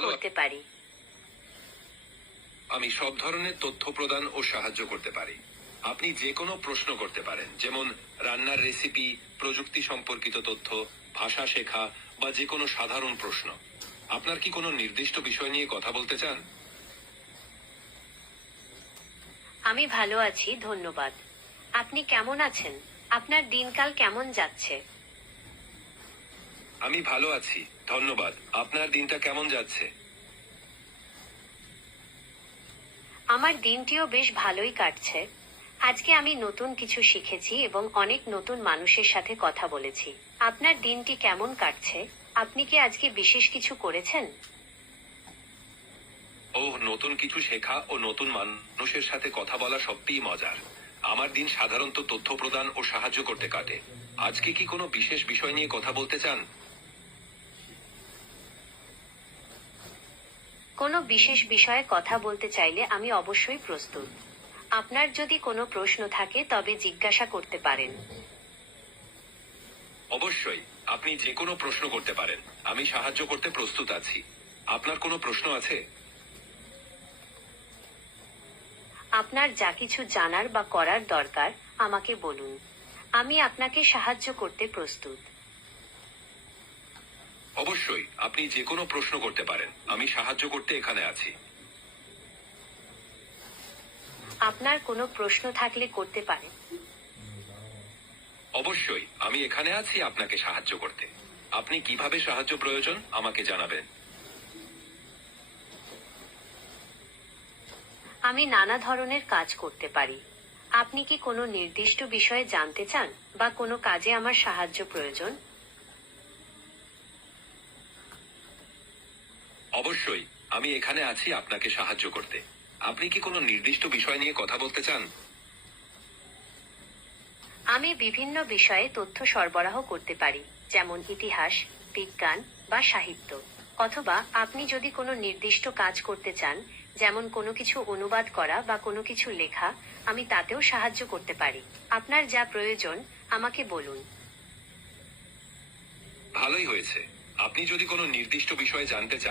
করতে পারি? আমি সব ধরনের তথ্য প্রদান ও সাহায্য করতে পারি। আপনি যে কোনো প্রশ্ন করতে পারেন, যেমন রান্নার রেসিপি, প্রযুক্তি সম্পর্কিত তথ্য, ভাষা শেখা বা যে কোনো সাধারণ প্রশ্ন। আপনার কি কোনো নির্দিষ্ট বিষয় নিয়ে কথা বলতে চান? আমি ভালো আছি, ধন্যবাদ। আপনি কেমন আছেন? আপনার দিনকাল কেমন যাচ্ছে? আমি ভালো আছি, ধন্যবাদ। আপনার দিনটা কেমন যাচ্ছে? আমার দিনটিও বেশ ভালোই কাটছে। আজকে আমি নতুন কিছু শিখেছি এবং অনেক নতুন মানুষের সাথে কথা বলেছি। আপনার দিনটি কেমন কাটছে? আপনি কি আজকে বিশেষ কিছু করেছেন? নতুন কিছু শেখা ও নতুন মানুষের সাথে কথা বলা সত্যিই মজার। আমার দিন সাধারণত তথ্য প্রদান ও সাহায্য করতে কাটে। আজকে কি কোনো বিশেষ বিষয় নিয়ে কথা বলতে চান? কোনো বিশেষ বিষয়ে কথা বলতে চাইলে আমি অবশ্যই প্রস্তুত। আপনার যদি কোনো প্রশ্ন থাকে তবে জিজ্ঞাসা করতে পারেন। অবশ্যই, আপনি যে কোনো প্রশ্ন করতে পারেন। আমি সাহায্য করতে প্রস্তুত আছি। আপনার কোনো প্রশ্ন আছে? আপনার যা কিছু জানার বা করার দরকার আমাকে বলুন। আমি আপনাকে সাহায্য করতে প্রস্তুত। অবশ্যই, আপনি যে কোনো প্রশ্ন করতে পারেন। আমি সাহায্য করতে এখানে আছি। আপনার কোনো প্রশ্ন থাকলে করতে পারেন। অবশ্যই, আমি এখানে আছি আপনাকে সাহায্য করতে। আপনি কিভাবে সাহায্য প্রয়োজন আমাকে জানাবেন। আমি নানা ধরনের কাজ করতে পারি। আপনি কি কোনো নির্দিষ্ট বিষয়ে জানতে চান বা কোনো কাজে আমার সাহায্য প্রয়োজন? অবশ্যই, আমি এখানে আছি আপনাকে সাহায্য করতে। আপনি কি কোনো নির্দিষ্ট বিষয় নিয়ে কথা বলতে চান? আমি বিভিন্ন বিষয়ে তথ্য সরবরাহ করতে পারি, যেমন ইতিহাস, বিজ্ঞান বা সাহিত্য। অথবা আপনি যদি কোনো নির্দিষ্ট কাজ করতে চান, যেমন কোনো কিছু অনুবাদ করা বা কোনো কিছু লেখা, আমি তাতেও সাহায্য করতে পারি। আপনার যা প্রয়োজন আমাকে বলুন। ভালোই হয়েছে। আপনি যদি কোনো নির্দিষ্ট বিষয়ে জানতে চান